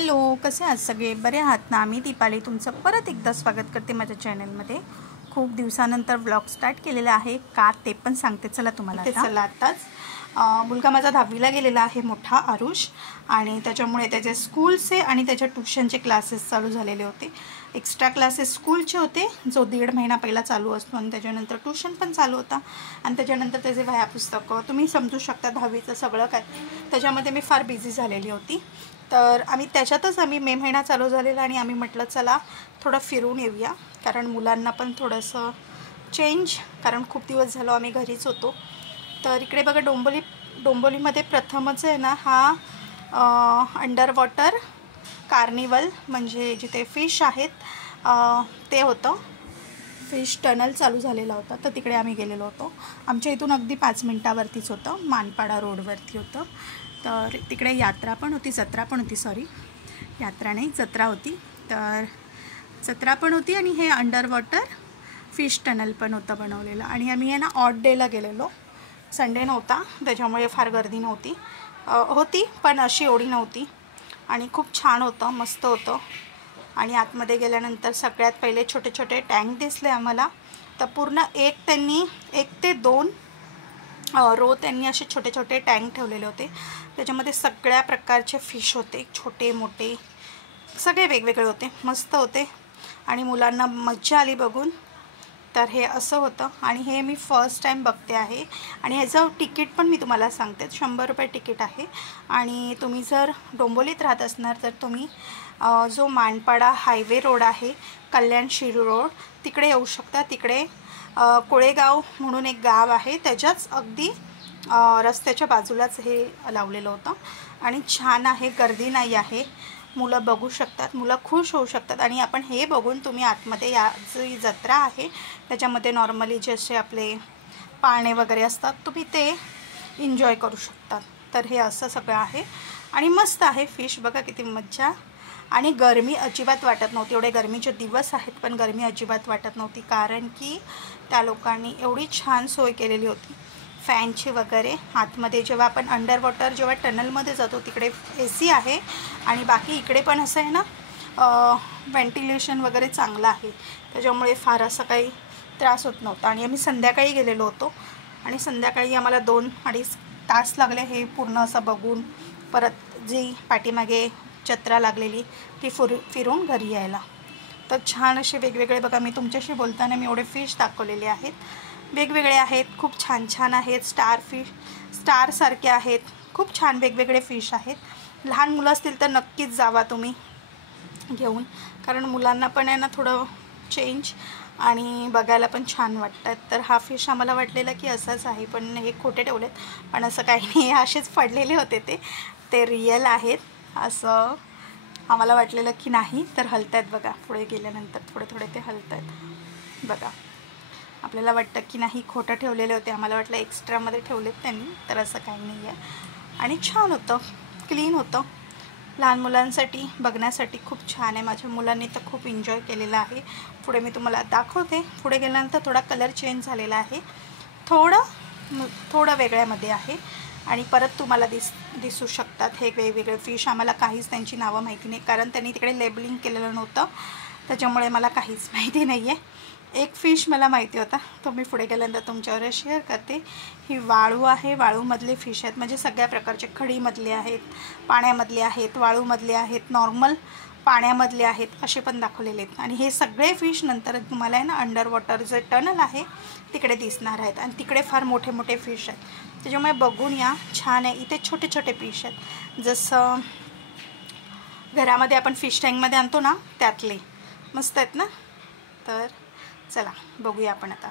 Hello, कसे आहात सगळे? बरे आहात ना? मी दीपाली तुमचं परत एकदा स्वागत करते माझ्या चॅनलमध्ये. खूप दिवसानंतर व्लॉग स्टार्ट केलेला आहे का ते पण सांगते. चला तुम्हाला आताच मुलगा माझा 10वीला गेलेला आहे, मोठा आरुष, आणि त्याच्यामुळे त्याचे स्कूलचे आणि त्याच्या ट्यूशनचे क्लासेस चालू झालेले होते. एक्स्ट्रा क्लासेस स्कूलचे होते, जो 1.5 महिना पहिला चालू असतो, आणि त्याच्यानंतर ट्यूशन पण चालू होता, आणि त्याच्यानंतर त्याचे वह्या पुस्तकं तुम्ही समजू शकता. 10वीचं सगळं काय त्याच्यामध्ये मी फार बिझी झालेली होती. तर आम्ही मे महिना चालू झालेला, आणि आम्ही म्हटलं चला थोडं फिरून येऊया, कारण मुलांना पण थोडंसं चेंज, कारण खूप दिवस झालो आम्ही घरीच होतो. तर इकडे बघा, डोंबिवलीमध्ये प्रथमच आहे ना हा अंडर वॉटर कार्निवल, म्हणजे जिथे फिश आहेत ते होतं. फिश टनल चालू झालेला होता, तर तिकडे आम्ही गेलेलो होतो. आमच्या इथून अगदी 5 मिनटावरतीच होतं, मानपाडा रोडवरती होतं. तर तिकडे जत्रा पण होती, आणि हे अंडर वॉटर फिश टनल पण होतं बनवलेलं. आणि आम्ही ना ऑड डेला गेलेलो, संडे नव्हता, त्याच्यामुळे फार गर्दी नव्हती, पण अशी एवढी नव्हती, आणि खूप छान होतं, मस्त होतं. आणि आतमध्ये गेल्यानंतर सगळ्यात पहिले छोटे छोटे टँक दिसले आम्हाला. तर पूर्ण 1 ते 2 रो त्यांनी असे छोटे छोटे टँक ठेवलेले होते. त्याच्यामध्ये सगळ्या प्रकारचे फिश होते, छोटे मोठे सगळे वेगवेगळे होते, मस्त होते, आणि मुलांना मज्जा आली बघून. तर हे असं होतं, आणि हे मी फर्स्ट टाईम बघते आहे. आणि ह्याचं तिकीट पण मी तुम्हाला सांगते, 100 रुपये तिकीट आहे. आणि तुम्ही जर डोंबिवलीत राहत असणार तर तुम्ही जो मानपाडा हायवे रोड आहे, कल्याण शिरू रोड, तिकडे येऊ शकता. तिकडे कोळेगाव म्हणून एक गाव आहे, त्याच्याच अगदी रस्त्याच्या बाजूलाच हे लावलेलं होतं, आणि छान आहे, गर्दी नाही आहे, मुलं बघू शकतात, मुलं खुश होऊ शकतात. आणि आपण हे बघून तुम्ही आतमध्ये या जी जत्रा आहे त्याच्यामध्ये नॉर्मली जसे आपले पाळणे वगैरे असतात, तुम्ही ते एन्जॉय करू शकतात. तर हे असं सगळं आहे, आणि मस्त आहे. फिश बघा किती मज्जा, आणि गरमी अजिबात वाटत नव्हती. एवढे गरमीचे दिवस आहेत पण गरमी अजिबात वाटत नव्हती, कारण की त्या लोकांनी एवढी छान सोय केलेली होती फॅनची वगैरे. आतमध्ये जेव्हा आपण अंडर वॉटर जेव्हा टनलमध्ये जातो तिकडे AC आहे, आणि बाकी इकडे पण असं आहे ना, व्हेंटिलेशन वगैरे चांगलं आहे, त्याच्यामुळे फार असं काही त्रास होत नव्हता. आणि आम्ही संध्याकाळी गेलेलो होतो, आणि संध्याकाळी आम्हाला 2-2.5 तास लागले हे पूर्ण असं बघून, परत जी पाठीमागे जत्रा लागलेली ती फिरून घरी यायला. तर छान असे वेगवेगळे बघा, मी तुमच्याशी बोलताना मी एवढे फिश दाखवलेले आहेत, वेगवेगळे आहेत, खूप छान छान आहेत. स्टारसारखे आहेत, खूप छान वेगवेगळे फिश आहेत. लहान मुलं असतील तर नक्कीच जावा तुम्ही घेऊन, कारण मुलांना पण आहे ना थोडं चेंज, आणि बघायला पण छान वाटतात. तर हा फिश आम्हाला वाटलेला की असाच आहे, पण हे खोटे ठेवलेत, पण असं काही नाही, असेच पडलेले होते, ते रिअल आहेत असं आम्हाला वाटलेलं की नाही. तर हलत आहेत बघा, पुढे गेल्यानंतर थोडे ते हलत आहेत बघा. आपल्याला वाटतं की नाही खोटं ठेवलेले होते, आम्हाला वाटलं एक्स्ट्रामध्ये ठेवलेत त्यांनी, तर असं काही नाही आहे. आणि छान होतं, क्लीन होतं, लहान मुलांसाठी बघण्यासाठी खूप छान आहे. माझ्या मुलांनी तर खूप एन्जॉय केलेलं आहे. पुढे मी तुम्हाला दाखवते. पुढे गेल्यानंतर थोडा कलर चेंज झालेला आहे, थोडं वेगळ्यामध्ये आहे, आणि परत तुम्हाला दिसू शकतात हे वेगवेगळे फिश. आम्हाला काहीच त्यांची नावं माहिती नाही, कारण त्यांनी तिकडे लेबलिंग केलेलं नव्हतं, त्याच्यामुळे मला काहीच माहिती नाही आहे. एक फिश मला माहिती होता, तो मी पुढे गेल्यानंतर तुमच्यावर शेअर करते. ही वाळू आहे, वाळूमधले फिश आहेत, म्हणजे सगळ्या प्रकारचे, खडीमधले आहेत, पाण्यामधले आहेत, वाळूमधले आहेत, नॉर्मल पाण्यामधले आहेत, असे पण दाखवलेले आहेत. आणि हे सगळे फिश नंतर तुम्हाला आहे ना अंडर वॉटर जे टनल आहे तिकडे दिसणार आहेत, आणि तिकडे फार मोठे मोठे फिश आहेत, त्याच्यामुळे बघून या, छान आहे. इथे छोटे छोटे फिश आहेत, जसं घरामध्ये आपण फिश टँकमध्ये आणतो ना त्यातले, मस्त आहेत ना. तर चला बघूया आपण आता.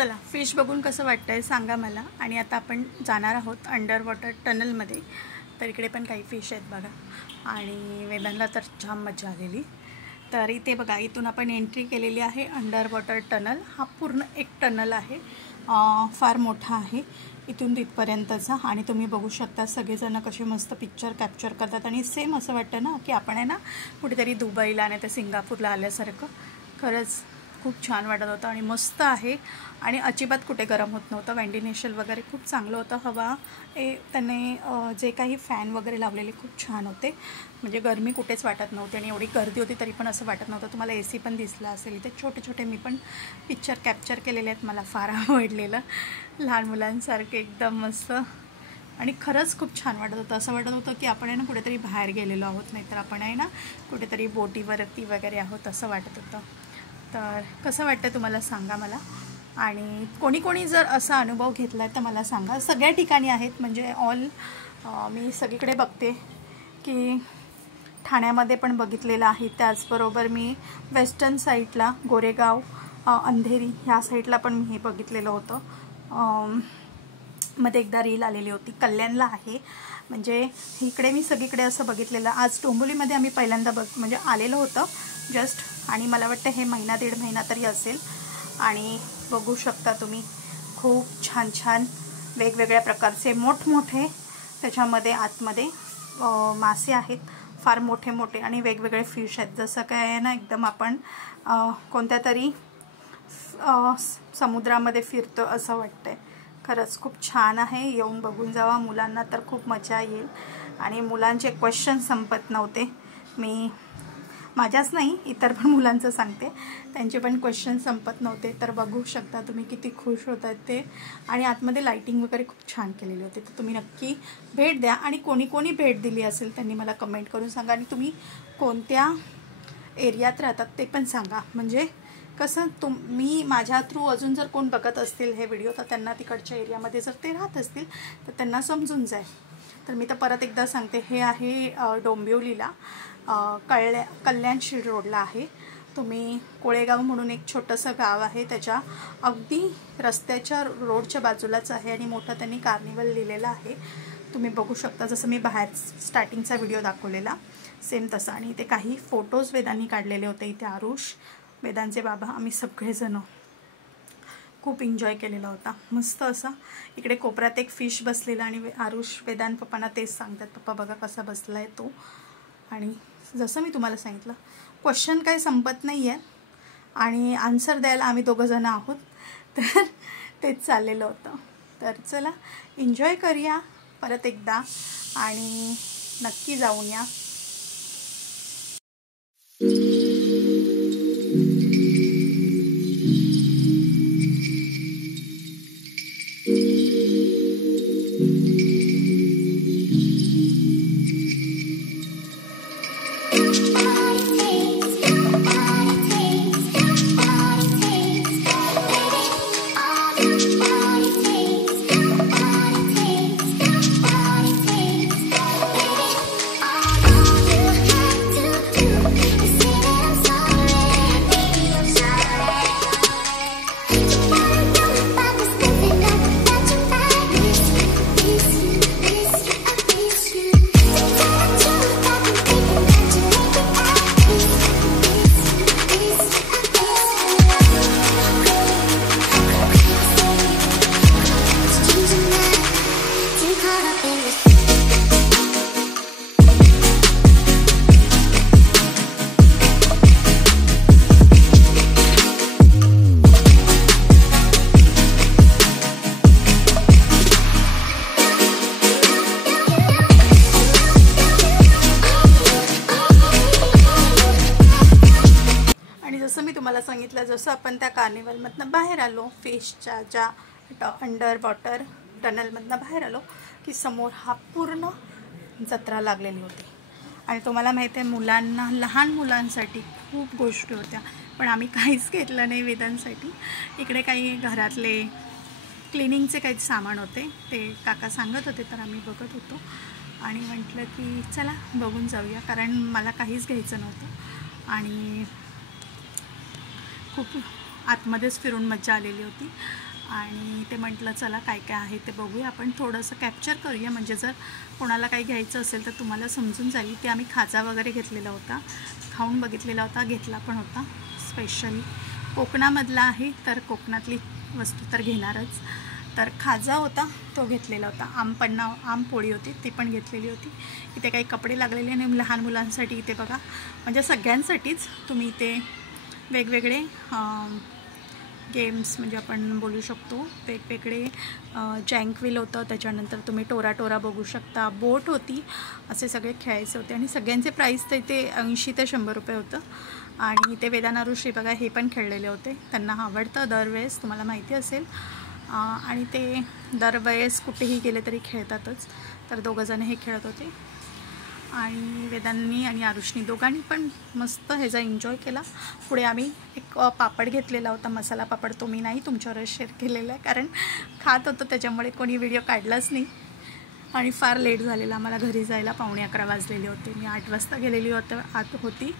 चला फिश बघून कसं वाटतंय सांगा मला. आणि आता आपण जाणार आहोत अंडर वॉटर टनलमध्ये. तर इकडे पण काही फिश आहेत बघा. आणि वेदांना तर जाम मजा आलेली. तर इथे बघा, इथून आपण एंट्री केलेली आहे अंडर वॉटर टनल. हा पूर्ण एक टनल आहे, फार मोठा आहे इथून तिथपर्यंतचा. आणि तुम्ही बघू शकता सगळेजण कसे मस्त पिक्चर कॅप्चर करतात. आणि सेम असं वाटतं ना की आपण आहे ना कुठेतरी दुबईला आणि ते सिंगापूरला आल्यासारखं. खरंच खूप छान वाटत होतं आणि मस्त आहे. आणि अजिबात कुठे गरम होत नव्हतं. व्हेंटिलेशन वगैरे खूप चांगलं होतं. हवा त्याने जे काही फॅन वगैरे लावलेले खूप छान होते. म्हणजे गरमी कुठेच वाटत नव्हती. आणि एवढी गर्दी होती तरी पण असं वाटत नव्हतं. तुम्हाला AC पण दिसला असेल. इथे छोटे छोटे मी पण पिक्चर कॅप्चर केलेले आहेत. मला फार आवडलेलं, लहान मुलांसारखे एकदम मस्त. आणि खरंच खूप छान वाटत होतं. असं वाटत होतं की आपण आहे ना कुठेतरी बाहेर गेलेलो आहोत, नाहीतर आपण आहे ना कुठेतरी बोटीवरती वगैरे आहोत असं वाटत होतं. तर कसं वाटतं तुम्हाला सांगा मला. आणि कोणी कोणी जर असा अनुभव घेतला आहे तर मला सांगा. सगळ्या ठिकाणी आहेत, म्हणजे मी सगळीकडे बघते की ठाण्यामध्ये पण बघितलेलं आहे. त्याचबरोबर मी वेस्टर्न साईडला गोरेगाव, अंधेरी ह्या साईडला पण मी हे बघितलेलं होतं. मध्ये एकदा रील आलेली होती. कल्याणला आहे, म्हणजे इकडे मी सगळीकडे असं बघितलेलं. आज डोंबिवलीमध्ये आम्ही पहिल्यांदा म्हणजे आलेलं होतं जस्ट. आणि मला वाटतं हे महिना दीड महिना तरी असेल. आणि बघू शकता तुम्ही खूप छान छान वेगवेगळ्या प्रकारचे मोठमोठे त्याच्यामध्ये आतमध्ये मासे आहेत. फार मोठे मोठे आणि वेगवेगळे फिश आहेत. जसं काय आहे ना एकदम आपण कोणत्या तरी समुद्रामध्ये फिरतो असं वाटतंय. खरंच खूप छान आहे. येऊन बघून जावा. मुलांना तर खूप मजा येईल. आणि मुलांचे क्वेश्चन संपत नव्हते. माझ्याच नाही, इतर पण मुलांचं सांगते, त्यांचे पण क्वेश्चन संपत नव्हते. तर बघू शकता तुम्ही किती खुश होतात ते. आणि आतमध्ये लाईटिंग वगैरे खूप छान केलेली होती. तर तुम्ही नक्की भेट द्या. आणि कोणी कोणी भेट दिली असेल त्यांनी मला कमेंट करून सांगा. आणि तुम्ही कोणत्या एरियात राहतात ते पण सांगा. म्हणजे कसं मी माझ्या थ्रू अजून जर कोण बघत असतील हे व्हिडिओ, तर त्यांना तिकडच्या एरियामध्ये जर ते राहत असतील तर त्यांना समजून जाईल. तर मी तर परत एकदा सांगते, हे आहे डोंबिवलीला, कल्याण शिळ रोडला आहे. तुम्ही कोळेगाव म्हणून एक छोटंसं गाव आहे, त्याच्या अगदी रस्त्याच्या रोडच्या बाजूलाच आहे. आणि मोठं त्यांनी कार्निवल लिहिलेलं आहे. तुम्ही बघू शकता. जसं मी बाहेर स्टार्टिंगचा व्हिडिओ दाखवलेला सेम तसा. आणि इथे काही फोटोज वेदांनी काढलेले होते. इथे आरुष, वेदांचे बाबा, आम्ही सगळेजण खूप एन्जॉय केलेला होता. मस्त असं इकडे कोपऱ्यात एक फिश बसलेला. आणि आरुष वेदांत पप्पांना तेच सांगतात, पप्पा बघा कसा बसला आहे तो. आणि जसं मी तुम्हाला सांगितलं, क्वेश्चन काही संपत नाही आहे. आणि आन्सर द्यायला आम्ही दोघंजणं आहोत. तर तेच चाललेलं होतं. तर चला एन्जॉय करूया परत एकदा. आणि नक्की जाऊन या. तुम्हाला सांगितलं, जसं आपण त्या कार्निवलमधनं बाहेर आलो, फिशच्या ज्या अंडर वॉटर टनलमधनं बाहेर आलो की समोर हा पूर्ण जत्रा लागलेली होती. आणि तुम्हाला माहिती आहे, लहान मुलांसाठी खूप गोष्टी होत्या, पण आम्ही काहीच घेतलं नाही वेदांसाठी. इकडे काही घरातले क्लिनिंगचे काही सामान होते, ते काका सांगत होते, तर आम्ही बघत होतो. आणि म्हटलं की चला बघून जाऊया, कारण मला काहीच घ्यायचं नव्हतं. आणि खूप आतमध्येच फिरून मजा आलेली होती. आणि ते म्हटलं चला काय काय आहे ते बघूया, आपण थोडंसं कॅप्चर करूया, म्हणजे जर कोणाला काही घ्यायचं असेल तर तुम्हाला समजून जाईल. ते आम्ही खाजा वगैरे घेतलेला होता, खाऊन बघितलेला होता, घेतला पण होता. स्पेशली कोकणामधला आहे तर कोकणातली वस्तू तर घेणारच. तर खाजा होता तो घेतलेला होता. आम पोळी होती ती पण घेतलेली होती. इथे काही कपडे लागलेले आणि लहान मुलांसाठी इथे बघा, म्हणजे सगळ्यांसाठीच तुम्ही इथे वेगवेगळे गेम्स म्हणजे आपण बोलू शकतो वेगवेगळे. जँक व्हील होतं, त्याच्यानंतर तुम्ही टोरा बघू शकता, बोट होती, असे सगळे खेळायचे होते. आणि सगळ्यांचे प्राईस तर इथे 80 ते 100 रुपये होतं. आणि इथे वेदांत ऋषी बघा हे पण खेळलेले होते, त्यांना आवडतं दरवेळेस, तुम्हाला माहिती असेल. आणि ते दरवेळेस कुठेही गेले तरी खेळतातच. तर दोघंजण हे खेळत होते आणि वेदांनी आणि आरुषनी दोघांनी पण मस्त ह्याचा एन्जॉय केला. पुढे आम्ही एक पापड घेतलेला होता, मसाला पापड. तो मी नाही तुमच्यावर शेअर केलेला आहे, कारण खात होतो त्याच्यामुळे कोणी व्हिडिओ काढलाच नाही. आणि फार लेट झालेला आम्हाला घरी जायला, 11:15 वाजलेले होते. मी 8 वाजता गेलेली होती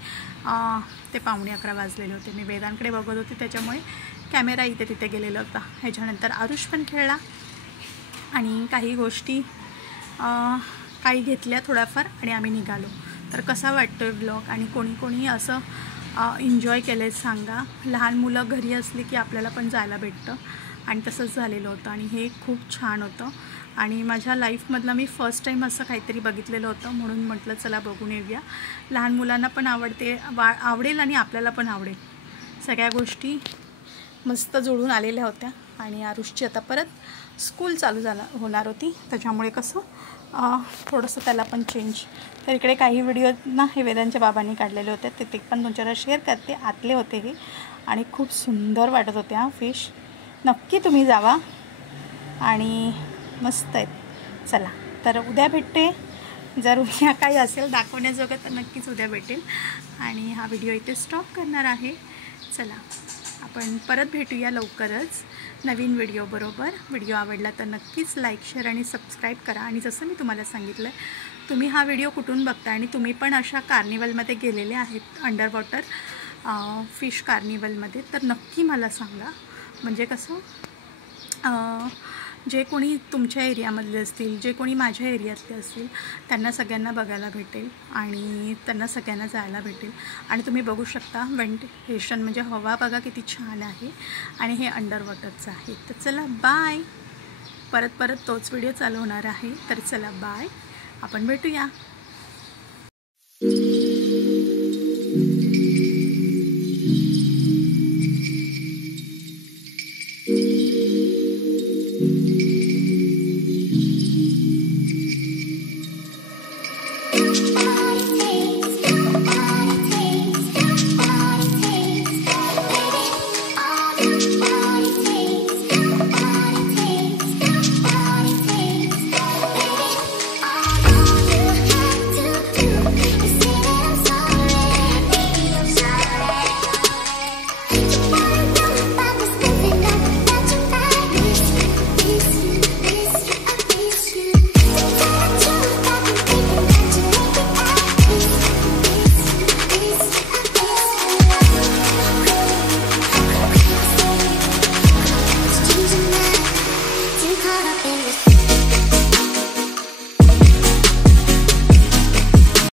ते 11:15 वाजलेले होते. मी वेदांकडे बघत होते त्याच्यामुळे कॅमेरा इथे तिथे गेलेला होता. ह्याच्यानंतर आरुष पण खेळला आणि काही गोष्टी काही घेतल्या थोड्याफार आणि आम्ही निघालो. तर कसा वाटतो आहे ब्लॉग आणि कोणी असं एन्जॉय केलं आहे सांगा. लहान मुलं घरी असली की आपल्याला पण जायला भेटतं आणि तसंच झालेलं होतं. आणि हे खूप छान होतं आणि माझ्या लाईफमधलं मी फर्स्ट टाईम असं काहीतरी बघितलेलं होतं, म्हणून म्हटलं चला बघून येऊया. लहान मुलांना पण आवडेल आणि आपल्याला पण आवडेल. सगळ्या गोष्टी मस्त जुळून आलेल्या होत्या. आणि आरुषची आता परत स्कूल चालू होणार होती, त्याच्यामुळे कसं थोडंसं त्याला पण चेंज. तर इकडे काही व्हिडिओ ना हे वेदांच्या बाबांनी काढलेले होते, ते पण तुमच्याला शेअर करते. आतले होते हे आणि खूप सुंदर वाटत होते. फिश नक्की तुम्ही जावा आणि मस्त आहेत. चला तर उद्या भेटते, जर उद्या काही असेल दाखवण्याजोगं तर नक्कीच उद्या भेटेल. आणि हा व्हिडिओ इथे स्टॉप करणार आहे. चला आपण परत भेटूया लवकरच नवीन व्हिडिओ बरोबर. व्हिडिओ आवडला तर नक्कीच लाईक, शेअर आणि सबस्क्राईब करा. आणि जसं मी तुम्हाला सांगितलं आहे, तुम्ही हा व्हिडिओ कुठून बघता आणि तुम्ही पण अशा कार्निवलमध्ये गेलेले आहेत, अंडर वॉटर फिश कार्निवलमध्ये, तर नक्की मला सांगा. म्हणजे कसं जे कोणी तुमच्या एरियामधले असतील, जे कोणी माझ्या एरियातले असतील, त्यांना सगळ्यांना बघायला भेटेल आणि त्यांना सगळ्यांना जायला भेटेल. आणि तुम्ही बघू शकता व्हेंटिलेशन म्हणजे हवा बघा किती छान आहे आणि हे अंडर वॉटरचं आहे. तर चला बाय. परत तोच व्हिडिओ चालू होणार आहे. तर चला बाय, आपण भेटूया.